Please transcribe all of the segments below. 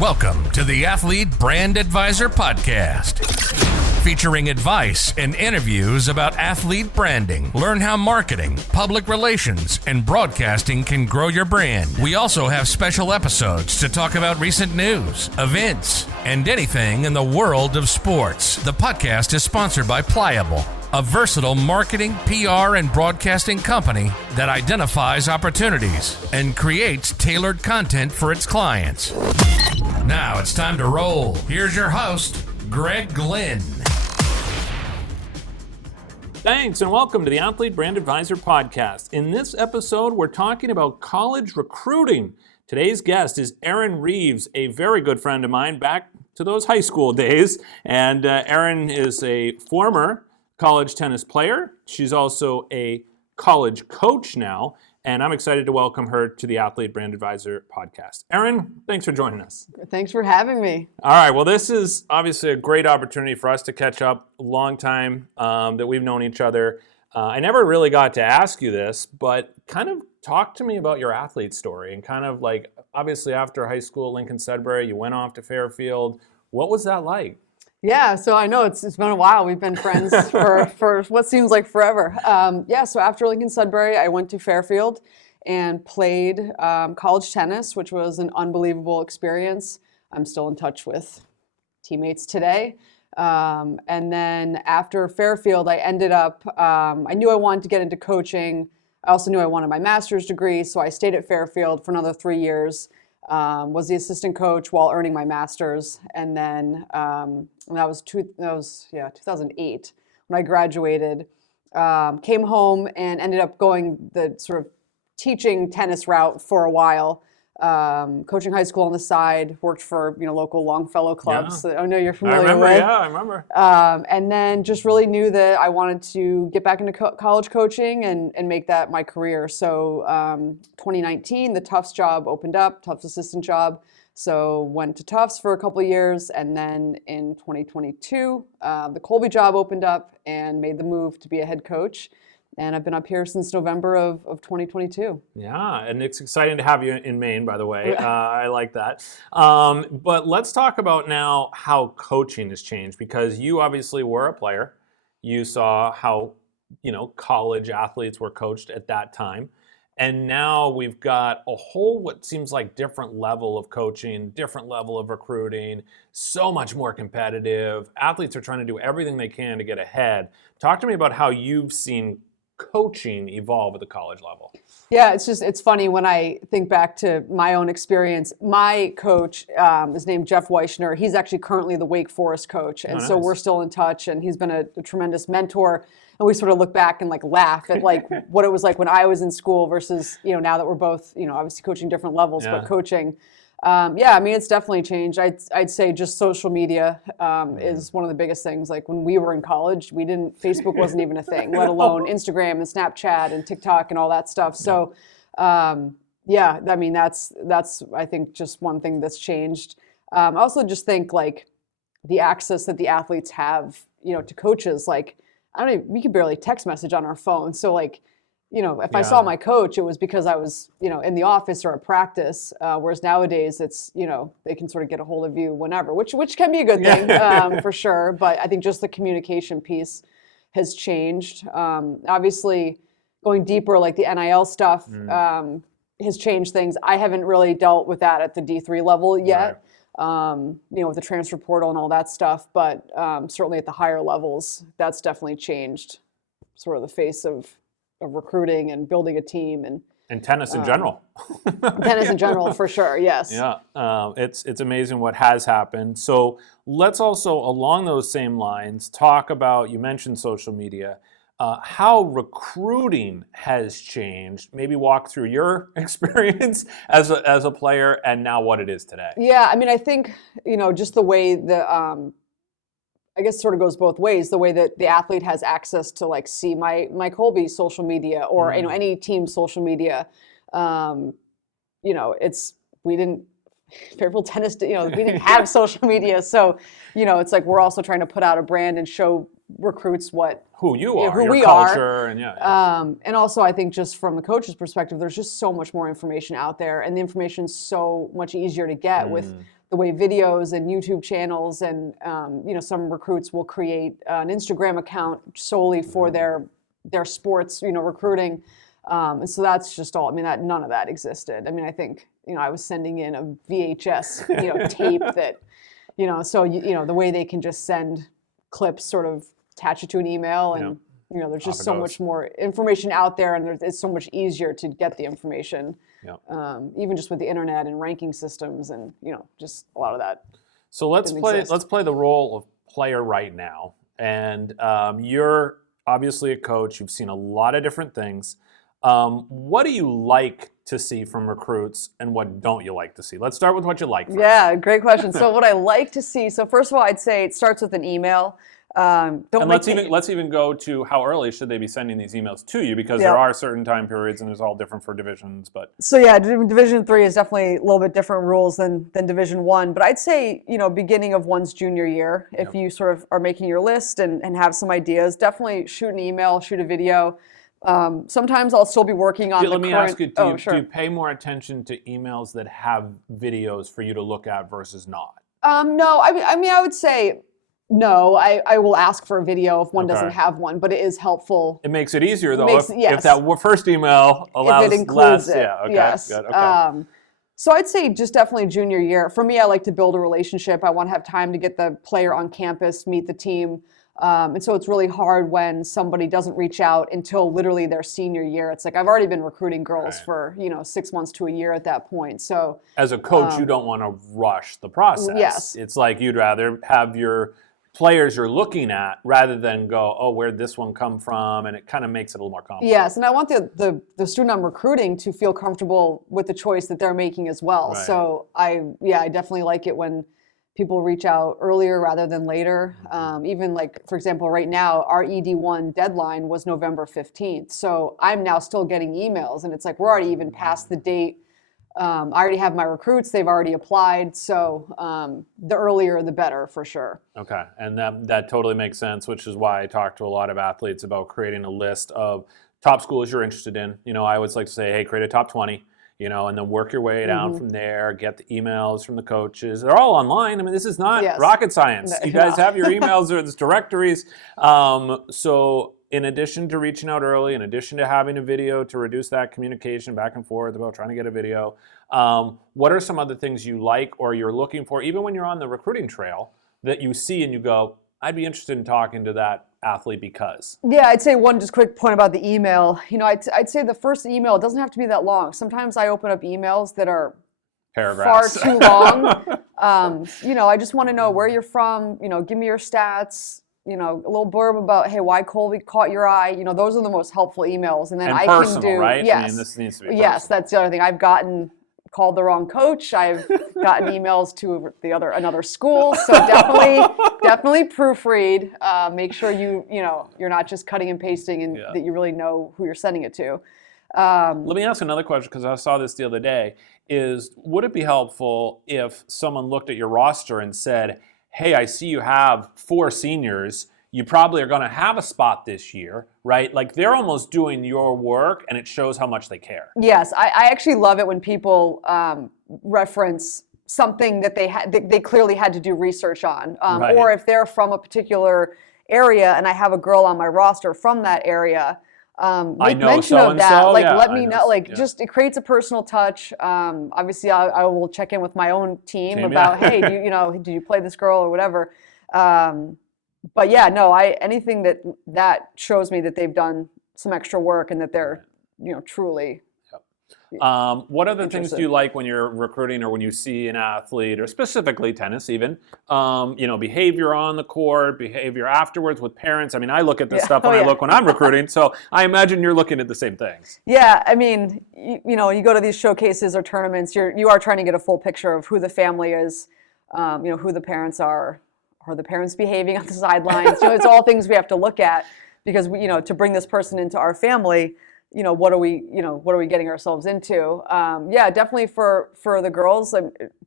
Welcome to the Athlete Brand Advisor Podcast, featuring advice and interviews about athlete branding. Learn how marketing, public relations, and broadcasting can grow your brand. We also have special episodes to talk about recent news, events, and anything in the world of sports. The podcast is sponsored by Pliable, a versatile marketing, PR, and broadcasting company that identifies opportunities and creates tailored content for its clients. Now it's time to roll. Here's your host, Glynn. Thanks, and welcome to the Athlete Brand Advisor Podcast. In this episode, we're talking about college recruiting. Today's guest is Erin Reeves, a very good friend of mine back to those high school days. And Erin is a former college tennis player. She's also a college coach now, and I'm excited to welcome her to the Athlete Brand Advisor Podcast. Erin, thanks for joining us. Thanks for having me. All right, well, this is obviously a great opportunity for us to catch up. A long time that we've known each other. I never really got to ask you this, but kind of talk to me about your athlete story and kind of like, obviously after high school at Lincoln Sudbury, you went off to Fairfield. What was that like? Yeah, so I know it's been a while. We've been friends for what seems like forever. So after Lincoln Sudbury, I went to Fairfield and played college tennis, which was an unbelievable experience. I'm still in touch with teammates today. And then after Fairfield, I ended up, I knew I wanted to get into coaching. I also knew I wanted my master's degree, so I stayed at Fairfield for another 3 years. Was the assistant coach while earning my master's, and then that was 2008 when I graduated. Came home and ended up going the sort of teaching tennis route for a while. Coaching high school on the side, worked for local Longfellow clubs that I know you're familiar with. Yeah, I remember. And then just really knew that I wanted to get back into college coaching and make that my career. So 2019, the Tufts job opened up, Tufts assistant job. So went to Tufts for a couple of years, and then in 2022, the Colby job opened up and made the move to be a head coach. And I've been up here since November of 2022. Yeah, and it's exciting to have you in Maine, by the way. I like that. But let's talk about now how coaching has changed, because you obviously were a player. You saw how, college athletes were coached at that time. And now we've got a whole what seems like different level of coaching, different level of recruiting, so much more competitive. Athletes are trying to do everything they can to get ahead. Talk to me about how you've seen coaching evolve at the college level. Yeah, it's funny when I think back to my own experience. My coach is named Jeff Weichner. He's actually currently the Wake Forest coach. And so we're still in touch, and he's been a tremendous mentor. And we sort of look back and laugh at what it was like when I was in school versus, now that we're both, obviously coaching different levels, but coaching. It's definitely changed. I'd say just social media is one of the biggest things. Like when we were in college, Facebook wasn't even a thing, let alone Instagram and Snapchat and TikTok and all that stuff. So, that's I think just one thing that's changed. I also just think the access that the athletes have, to coaches, we could barely text message on our phone. So if I saw my coach, it was because I was, in the office or at practice. Whereas nowadays it's, they can sort of get a hold of you whenever, which can be a good thing for sure. But I think just the communication piece has changed. Obviously, going deeper, like the NIL stuff has changed things. I haven't really dealt with that at the D3 level yet. With the transfer portal and all that stuff. But certainly at the higher levels, that's definitely changed sort of the face of recruiting and building a team and tennis in general. Tennis in general, for sure, yes. Yeah, it's amazing what has happened. So let's also, along those same lines, talk about, you mentioned social media, how recruiting has changed. Maybe walk through your experience as a player and now what it is today. Yeah, I think, just the way the I guess sort of goes both ways. The way that the athlete has access to see my Colby social media or any team's social media. Fairfield Tennis, we didn't have social media, so it's we're also trying to put out a brand and show recruits who you are, who your we culture, are, and also I think just from the coach's perspective, there's just so much more information out there, and the information's so much easier to get with the way videos and YouTube channels and some recruits will create an Instagram account solely for their sports recruiting, and so that's just all. I mean, none of that existed. I mean, I think I was sending in a VHS tape that so the way they can just send clips, sort of attach it to an email, and there's just so much more information out there, and it's so much easier to get the information. Even just with the internet and ranking systems, and just a lot of that. So let's play the role of player right now. And you're obviously a coach. You've seen a lot of different things. What do you like to see from recruits, and what don't you like to see? Let's start with what you like first. Yeah, great question. So what I like to see. So first of all, I'd say it starts with an email. Let's even go to how early should they be sending these emails to you, because there are certain time periods, and it's all different for divisions. But so yeah, Division III is definitely a little bit different rules than Division I. But I'd say beginning of one's junior year, if you sort of are making your list and have some ideas, definitely shoot an email, shoot a video. Sometimes I'll still be working on Let me ask you, do you pay more attention to emails that have videos for you to look at versus not? No, I mean I would say no. I will ask for a video if one doesn't have one, but it is helpful. It makes it easier though if that first email allows if it includes it. Yeah, okay, yes. Good, okay. So I'd say just definitely junior year. For me, I like to build a relationship. I want to have time to get the player on campus, meet the team. And so it's really hard when somebody doesn't reach out until literally their senior year. It's like I've already been recruiting girls for 6 months to a year at that point. So as a coach, you don't want to rush the process. Yes. It's like you'd rather have your players you're looking at rather than go, oh, where'd this one come from? And it kind of makes it a little more complicated. Yes, and I want the student I'm recruiting to feel comfortable with the choice that they're making as well. Right. So I definitely like it when people reach out earlier rather than later. Even like, for example, right now, our ED1 deadline was November 15th. So I'm now still getting emails, and it's like, we're already even past the date. I already have my recruits, they've already applied. So the earlier, the better for sure. Okay, and that totally makes sense, which is why I talk to a lot of athletes about creating a list of top schools you're interested in. I always like to say, hey, create a top 20. And then work your way down from there, get the emails from the coaches. They're all online. I mean, this is not rocket science. You guys have your emails or there's directories. So in addition to reaching out early, in addition to having a video to reduce that communication back and forth about trying to get a video, what are some other things you like or you're looking for, even when you're on the recruiting trail, that you see and you go, I'd be interested in talking to that athlete because. Yeah, I'd say one just quick point about the email. I'd say the first email, it doesn't have to be that long. Sometimes I open up emails that are paragraphs. far too long. I just want to know where you're from, give me your stats, a little blurb about, hey, why Colby caught your eye. Those are the most helpful emails. And then I personal, can do, right? yes. I mean, this needs to be personal. Yes, that's the other thing. I've gotten called the wrong coach. I've gotten emails to another school. So definitely proofread. Make sure you're not just cutting and pasting, and that you really know who you're sending it to. Let me ask another question, because I saw this the other day. Would it be helpful if someone looked at your roster and said, hey, I see you have 4 seniors. You probably are going to have a spot this year, right? Like they're almost doing your work, and it shows how much they care. Yes, I actually love it when people reference something that they clearly had to do research on, Right. Or if they're from a particular area and I have a girl on my roster from that area. Make mention of that. So-and-so. Like, Yeah, let me know. Like, yeah. just it creates a personal touch. Obviously, I will check in with my own team about, hey, did you play this girl or whatever. But yeah, no, anything that shows me that they've done some extra work and that they're, truly. What other things do you like when you're recruiting or when you see an athlete, or specifically tennis even, behavior on the court, behavior afterwards with parents? I mean, I look at this stuff when I look when I'm recruiting, so I imagine you're looking at the same things. Yeah, I mean, you go to these showcases or tournaments, you are trying to get a full picture of who the family is, who the parents are the parents behaving on the sidelines. It's all things we have to look at, because to bring this person into our family, what are we getting ourselves into? Yeah, definitely for the girls,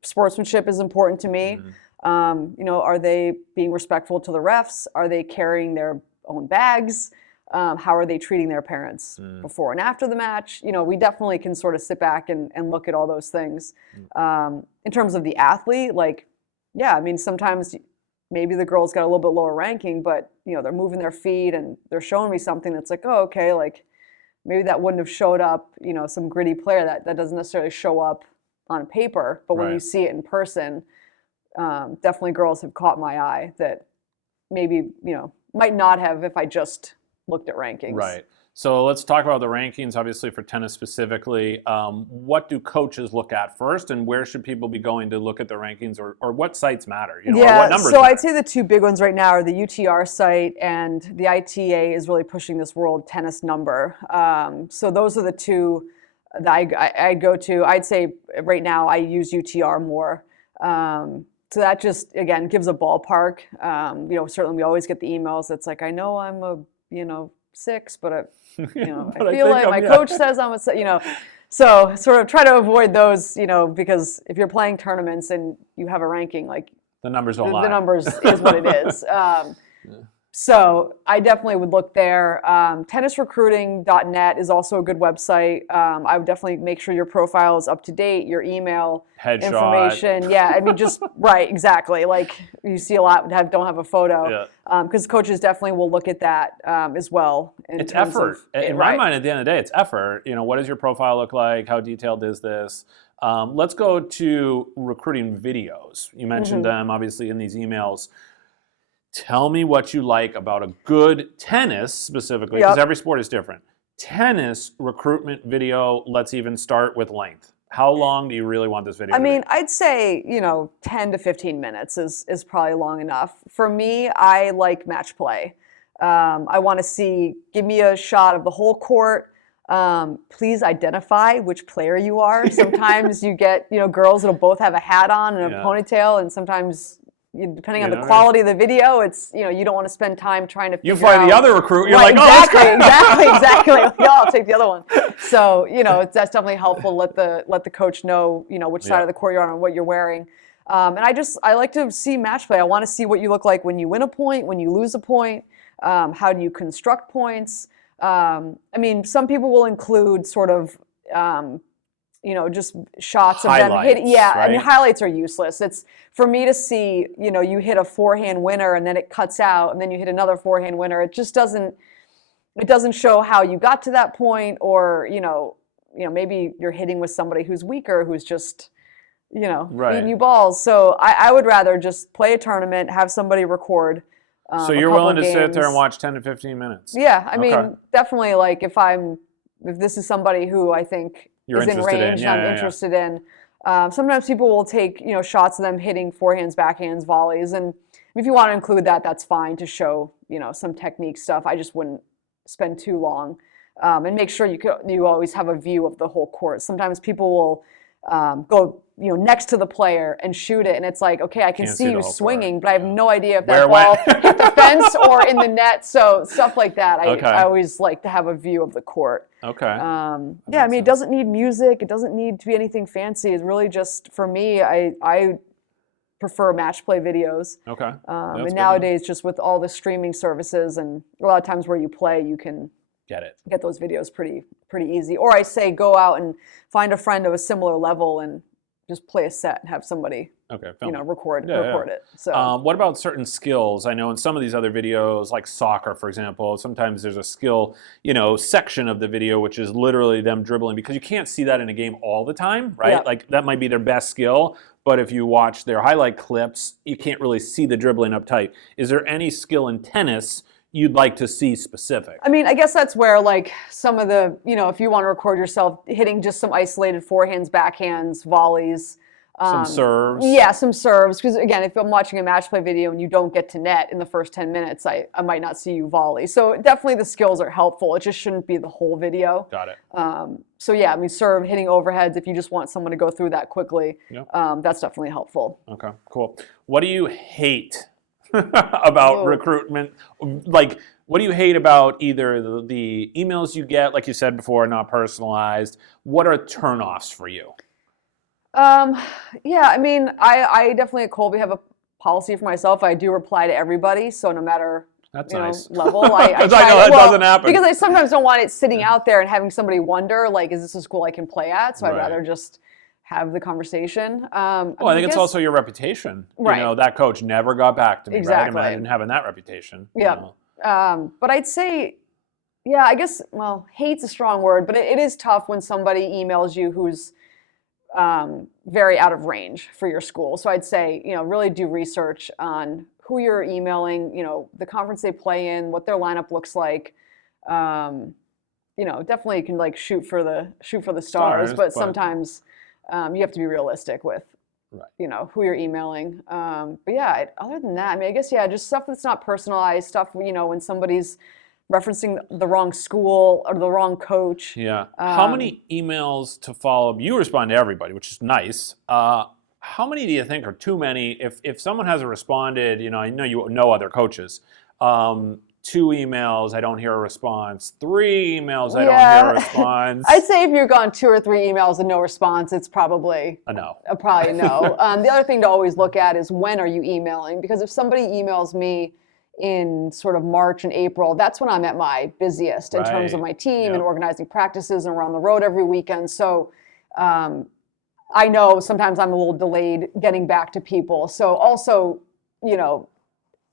sportsmanship is important to me. Are they being respectful to the refs? Are they carrying their own bags? How are they treating their parents before and after the match? We definitely can sort of sit back and look at all those things. In terms of the athlete, yeah, I mean, sometimes maybe the girls got a little bit lower ranking, but they're moving their feet and they're showing me something that's like, oh, okay, maybe that wouldn't have showed up, some gritty player that doesn't necessarily show up on paper, but when you see it in person, definitely girls have caught my eye that maybe, might not have if I just looked at rankings. Right. So let's talk about the rankings, obviously for tennis specifically. What do coaches look at first, and where should people be going to look at the rankings, or what sites matter? Or what numbers so matter? I'd say the two big ones right now are the UTR site, and the ITA is really pushing this world tennis number. So those are the two that I go to. I'd say right now I use UTR more. So that just, again, gives a ballpark. Certainly we always get the emails that's like, I know I'm a, 6, but I feel like my coach says I'm a, so sort of try to avoid those, because if you're playing tournaments and you have a ranking, the numbers don't lie. The numbers is what it is. So I definitely would look there. Tennisrecruiting.net is also a good website. I would definitely make sure your profile is up to date, your email, headshot information. Yeah, I mean, just right, exactly. You see a lot don't have a photo, because coaches definitely will look at that as well. It's effort. In my mind, at the end of the day, it's effort. What does your profile look like? How detailed is this? Let's go to recruiting videos. You mentioned them, obviously, in these emails. Tell me what you like about a good tennis, specifically, because every sport is different. Tennis recruitment video, let's even start with length. How long do you really want this video to be? I'd say, 10 to 15 minutes is probably long enough. For me, I like match play. I want to give me a shot of the whole court. Please identify which player you are. Sometimes you get, girls that'll both have a hat on and a ponytail, and sometimes, depending on the quality of the video, it's, you don't want to spend time trying to figure out. You find the other recruit, you're like, exactly. I'll take the other one. So, that's definitely helpful. Let the coach know, which side of the court you're on and what you're wearing. And I like to see match play. I want to see what you look like when you win a point, when you lose a point. How do you construct points? Some people will include sort of, just shots of them hitting. Yeah, right? Highlights are useless. It's for me to see, you hit a forehand winner and then it cuts out and then you hit another forehand winner. It just doesn't show how you got to that point, or, maybe you're hitting with somebody who's weaker, who's just, beating you balls. So I would rather just play a tournament, have somebody record. So you're willing to sit there and watch 10 to 15 minutes? Yeah, I mean, definitely, if this is somebody who I think you're is in range, I'm interested in. Sometimes people will take, shots of them hitting forehands, backhands, volleys, and if you want to include that, that's fine to show, some technique stuff. I just wouldn't spend too long, and make sure you always have a view of the whole court. Sometimes people will go, next to the player and shoot it, and it's like, okay, I can see you swinging, but I have no idea if that ball hit the fence or in the net. So stuff like that, I always like to have a view of the court. Okay. It doesn't need music. It doesn't need to be anything fancy. It's really just, for me, I prefer match play videos. Okay. And nowadays, just with all the streaming services and a lot of times where you play, you can get those videos pretty easy. Or I say go out and find a friend of a similar level and just play a set and have somebody record it. So what about certain skills? I know in some of these other videos, like soccer, for example, sometimes there's a skill, section of the video which is literally them dribbling, because you can't see that in a game all the time, right? Yeah. Like that might be their best skill, but if you watch their highlight clips, you can't really see the dribbling up tight. Is there any skill in tennis you'd like to see specific? I guess that's where some of the, if you want to record yourself hitting just some isolated forehands, backhands, volleys. Some serves. Yeah, some serves. Because again, if I'm watching a match play video and you don't get to net in the first 10 minutes, I might not see you volley. So definitely the skills are helpful. It just shouldn't be the whole video. Got it. Serve, hitting overheads, if you just want someone to go through that quickly, that's definitely helpful. Okay, cool. What do you hate about recruitment? What do you hate about either the emails you get, like you said before, not personalized? What are turnoffs for you? I definitely at Colby have a policy for myself. I do reply to everybody, so no matter That's nice. level. Because I know that doesn't happen. Because I sometimes don't want it sitting out there and having somebody wonder, like, is this a school I can play at? So I'd rather just have the conversation. I think it's also your reputation. Right. You know, that coach never got back to me, Exactly. right? Imagine having that reputation. Yeah. You know. But I'd say, yeah, I guess, well, hate's a strong word, but it is tough when somebody emails you who's very out of range for your school. So I'd say, really do research on who you're emailing, the conference they play in, what their lineup looks like. Definitely you can like shoot for the stars, but sometimes you have to be realistic with, who you're emailing. But yeah, other than that, I mean, I guess, just stuff that's not personalized, stuff, when somebody's referencing the wrong school or the wrong coach. Yeah. How many emails to follow up? You respond to everybody, which is nice. How many do you think are too many? If someone hasn't responded, I know you know other coaches. 2 emails, I don't hear a response. 3 emails, I don't hear a response. I'd say if you're gone 2 or 3 emails and no response, it's probably a no. Probably no. The other thing to always look at is when are you emailing? Because if somebody emails me in sort of March and April, that's when I'm at my busiest in terms of my team and organizing practices and we're on the road every weekend. So I know sometimes I'm a little delayed getting back to people. So also,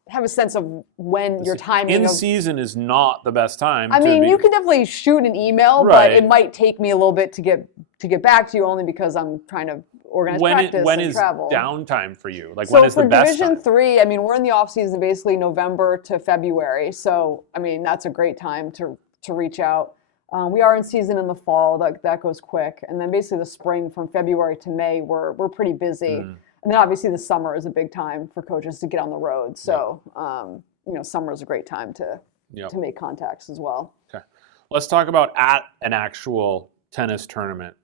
have a sense of when your timing. In season is not the best time. I mean, you can definitely shoot an email, but it might take me a little bit to get back to you only because I'm trying to organize practice when and travel. When is downtime for you? Like, so when is the best time? For Division 3, I mean, we're in the off season basically November to February. So, I mean, that's a great time to reach out. We are in season in the fall. That goes quick. And then basically the spring from February to May, we're pretty busy. And then obviously the summer is a big time for coaches to get on the road. So, summer is a great time to make contacts as well. Okay. Let's talk about at an actual tennis tournament.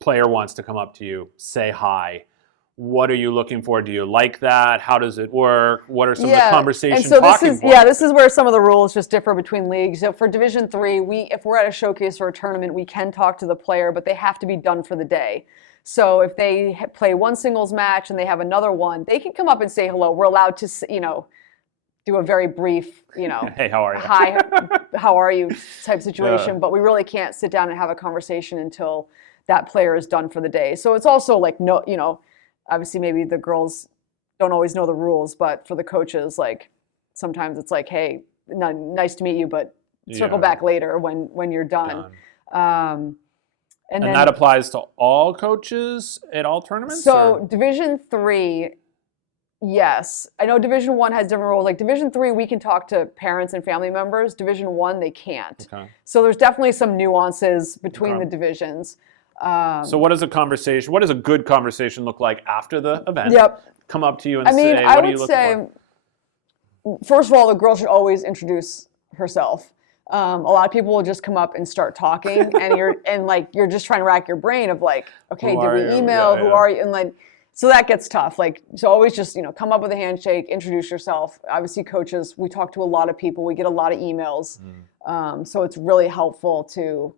Player wants to come up to you, say hi. What are you looking for? Do you like that? How does it work? What are some of the conversation and so talking points? this is where some of the rules just differ between leagues. So for Division 3, if we're at a showcase or a tournament, we can talk to the player, but they have to be done for the day. So if they play one singles match and they have another one, they can come up and say hello. We're allowed to, do a very brief, hey, how are you? Hi, how are you type situation. But we really can't sit down and have a conversation until that player is done for the day. So it's also like, obviously maybe the girls don't always know the rules, but for the coaches, like sometimes it's like, hey, nice to meet you, but circle back later when you're done. And then, that applies to all coaches at all tournaments? So Division 3, yes. I know Division 1 has different rules. Like Division 3, we can talk to parents and family members. Division 1, they can't. Okay. So there's definitely some nuances between the divisions. So what does a good conversation look like after the event? Come up to you and say, I what are you would looking say, for? First of all, the girl should always introduce herself. A lot of people will just come up and start talking, and you're just trying to rack your brain of like, okay, did we email? Who are you? And like, so that gets tough. Like, so always just come up with a handshake, introduce yourself. Obviously, coaches, we talk to a lot of people, we get a lot of emails, so it's really helpful to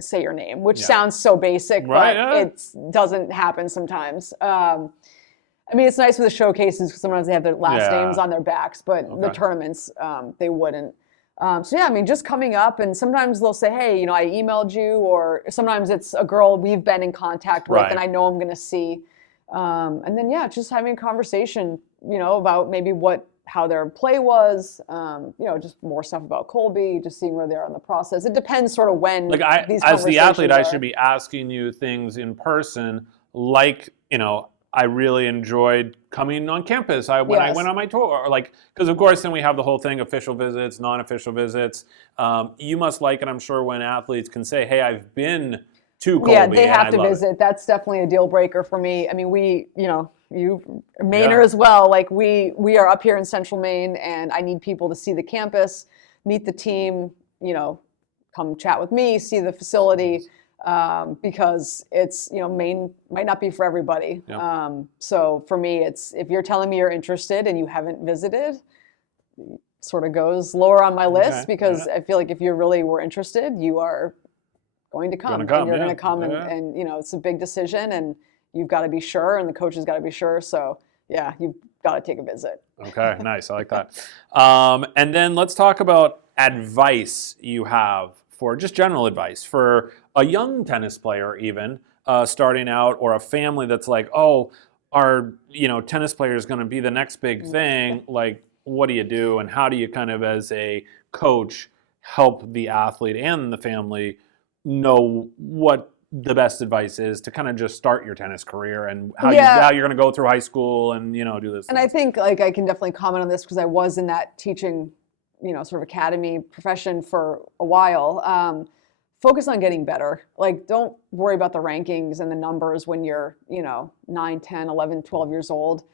say your name, which sounds so basic, but it doesn't happen sometimes. I mean, it's nice with the showcases because sometimes they have their last names on their backs, but the tournaments, they wouldn't. So I mean, just coming up, and sometimes they'll say, hey, I emailed you, or sometimes it's a girl we've been in contact with and I know I'm going to see. And then, just having a conversation, about maybe how their play was, just more stuff about Colby, just seeing where they are in the process. It depends sort of when these conversations as the athlete, I should be asking you things in person, like, I really enjoyed coming on campus when I went on my tour. Because of course then we have the whole thing, official visits, non-official visits. You must like it, I'm sure, when athletes can say, hey, I've been to Colby. Yeah, they have to visit. That's definitely a deal breaker for me. I mean, you Mainer as well, like we are up here in Central Maine, and I need people to see the campus, meet the team, come chat with me, see the facility. Because it's, Maine might not be for everybody. So for me, it's, if you're telling me you're interested and you haven't visited, sort of goes lower on my list because I feel like if you really were interested, you are going to come. And you're going to come and it's a big decision and you've got to be sure and the coach has got to be sure. So yeah, you've got to take a visit. Okay, nice. I like that. And then let's talk about advice you have for just general advice for a young tennis player, even starting out, or a family that's like, oh, our tennis player is going to be the next big thing. Like, what do you do, and how do you kind of, as a coach, help the athlete and the family know what the best advice is to kind of just start your tennis career, and how you're going to go through high school and do this. And I think like I can definitely comment on this because I was in that teaching, sort of academy profession for a while. Focus on getting better. Like, don't worry about the rankings and the numbers when you're 9, 10, 11, 12 years old.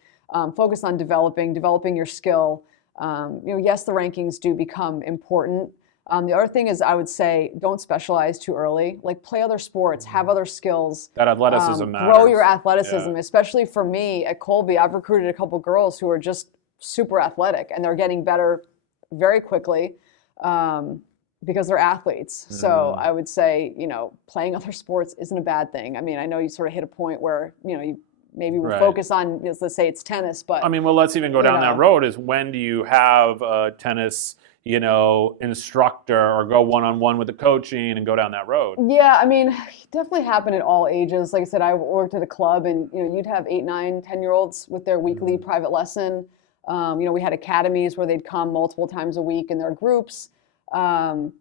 Focus on developing your skill. Yes, the rankings do become important. The other thing is, I would say, don't specialize too early. Like, play other sports, have other skills. That athleticism matters. Grow your athleticism, especially for me at Colby. I've recruited a couple girls who are just super athletic, and they're getting better very quickly because they're athletes. So I would say, playing other sports isn't a bad thing. I mean, I know you sort of hit a point where, you maybe we'll focus on, let's say it's tennis, but. I mean, well, let's even go down that road. Is when do you have a tennis instructor, or go one-on-one with the coaching and go down that road? Yeah, I mean, it definitely happened at all ages. Like I said, I worked at a club, and you'd have 8, 9, 10-year-olds with their weekly private lesson. We had academies where they'd come multiple times a week in their groups. So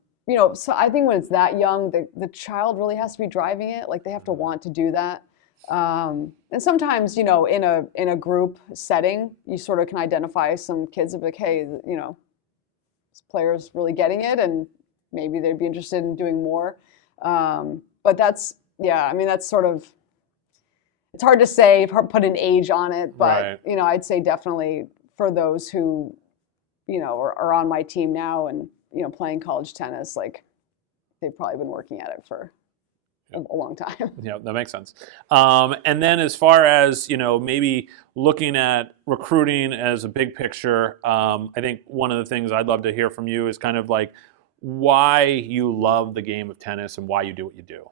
I think when it's that young, the child really has to be driving it. Like, they have to want to do that. And sometimes, in a group setting, you sort of can identify some kids and be like, hey, this player's really getting it, and maybe they'd be interested in doing more. But that's sort of, it's hard to say, put an age on it, but, I'd say definitely for those who, are on my team now and, playing college tennis, like, they've probably been working at it for a long time. Yeah, that makes sense. And then as far as, maybe looking at recruiting as a big picture, I think one of the things I'd love to hear from you is kind of like why you love the game of tennis and why you do what you do,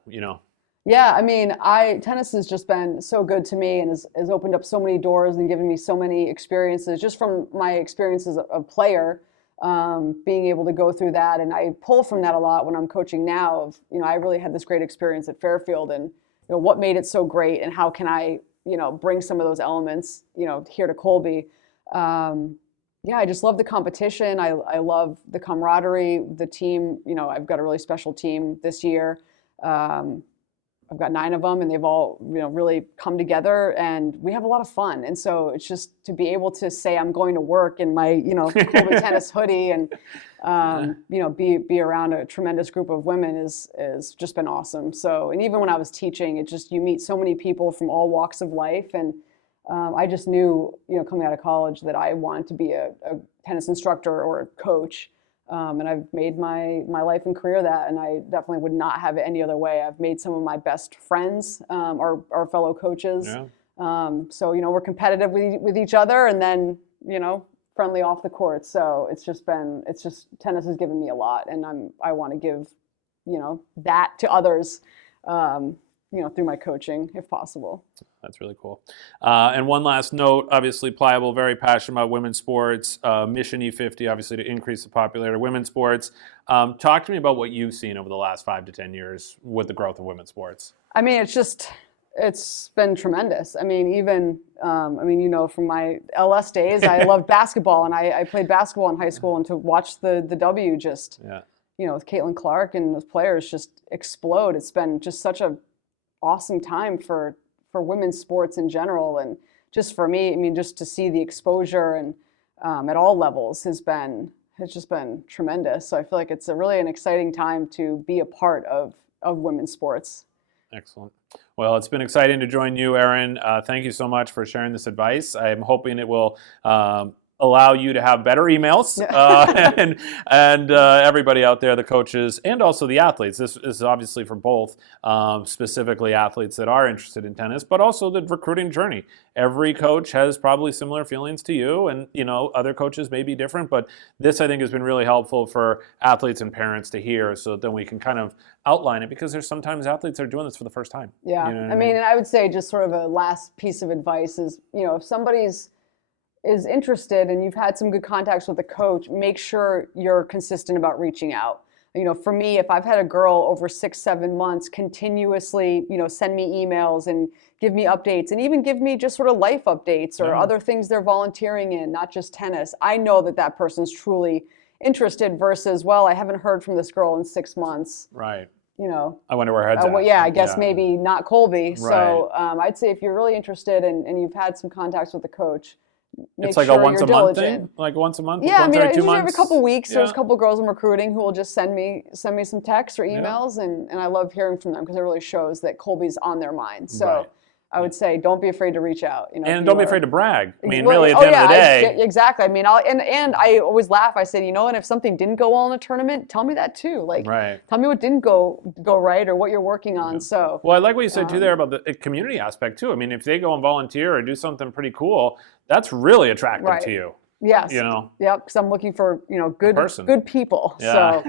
Yeah, I mean, tennis has just been so good to me, and has opened up so many doors and given me so many experiences just from my experience as a player. Being able to go through that, and I pull from that a lot when I'm coaching now. Of I really had this great experience at Fairfield, and what made it so great, and how can I bring some of those elements here to Colby. I just love the competition. I love the camaraderie, the team. I've got a really special team this year. I've got 9 of them, and they've all really come together, and we have a lot of fun. And so it's just to be able to say I'm going to work in my Colby tennis hoodie, and be around a tremendous group of women is just been awesome. So, and even when I was teaching, you meet so many people from all walks of life, and I just knew coming out of college that I wanted to be a tennis instructor or a coach. And I've made my life and career that, and I definitely would not have it any other way. I've made some of my best friends, our fellow coaches. Yeah. So we're competitive with each other, and then friendly off the court. So it's just tennis has given me a lot, and I want to give that to others. Through my coaching, if possible. That's really cool. And one last note, obviously Pliable, very passionate about women's sports, Mission E50, obviously to increase the popularity of women's sports. Talk to me about what you've seen over the last 5 to 10 years with the growth of women's sports. I mean, it's been tremendous. I mean, even, from my LS days, I loved basketball, and I played basketball in high school, and to watch the W just, with Caitlin Clark and those players just explode. It's been just such a awesome time for women's sports in general, and just for me, I mean, just to see the exposure and at all levels has just been tremendous. So I feel like it's really an exciting time to be a part of women's sports. Excellent. Well, it's been exciting to join you, Erin. Thank you so much for sharing this advice. I'm hoping it will allow you to have better emails, and everybody out there, the coaches and also the athletes. This is obviously for both, specifically athletes that are interested in tennis, but also the recruiting journey. Every coach has probably similar feelings to you, and other coaches may be different, but this I think has been really helpful for athletes and parents to hear, so that then we can kind of outline it, because there's sometimes athletes that are doing this for the first time. Yeah, I mean, and I would say just sort of a last piece of advice is, if somebody's is interested and you've had some good contacts with the coach, make sure you're consistent about reaching out. For me, if I've had a girl over 6-7 months continuously, send me emails and give me updates, and even give me just sort of life updates or other things they're volunteering in, not just tennis, I know that person's truly interested, versus, well, I haven't heard from this girl in 6 months. Right. I wonder where her head's at. Well, yeah, I guess maybe not Colby. Right. So I'd say if you're really interested and you've had some contacts with the coach, it's like a once a month thing, like once a month. Yeah, once I mean, every 2 months. Every couple of weeks, there's a couple of girls I'm recruiting who will just send me some texts or emails, and I love hearing from them, because it really shows that Colby's on their mind. So I would say, don't be afraid to reach out. And don't be afraid to brag. I mean, really, at the end of the day. Exactly. I mean, and I always laugh. I say, and if something didn't go well in a tournament, tell me that too. Like, tell me what didn't go right or what you're working on. So. Well, I like what you said too there about the community aspect too. I mean, if they go and volunteer or do something pretty cool, that's really attractive to you. Yes. Yep. Because I'm looking for good people. Yeah.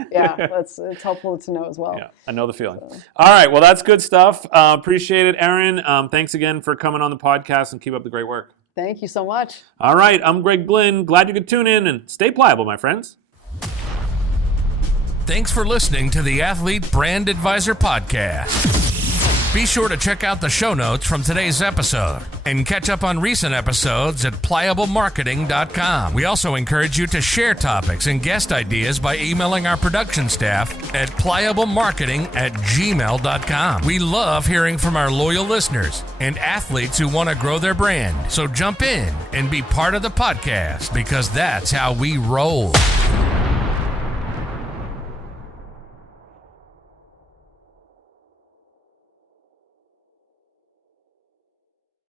So it's helpful to know as well. Yeah, I know the feeling. So. All right. Well, that's good stuff. Appreciate it, Erin. Thanks again for coming on the podcast, and keep up the great work. Thank you so much. All right. I'm Greg Glynn. Glad you could tune in, and stay pliable, my friends. Thanks for listening to the Athlete Brand Advisor Podcast. Be sure to check out the show notes from today's episode and catch up on recent episodes at pliablemarketing.com. We also encourage you to share topics and guest ideas by emailing our production staff at pliablemarketing@gmail.com. We love hearing from our loyal listeners and athletes who want to grow their brand. So jump in and be part of the podcast, because that's how we roll.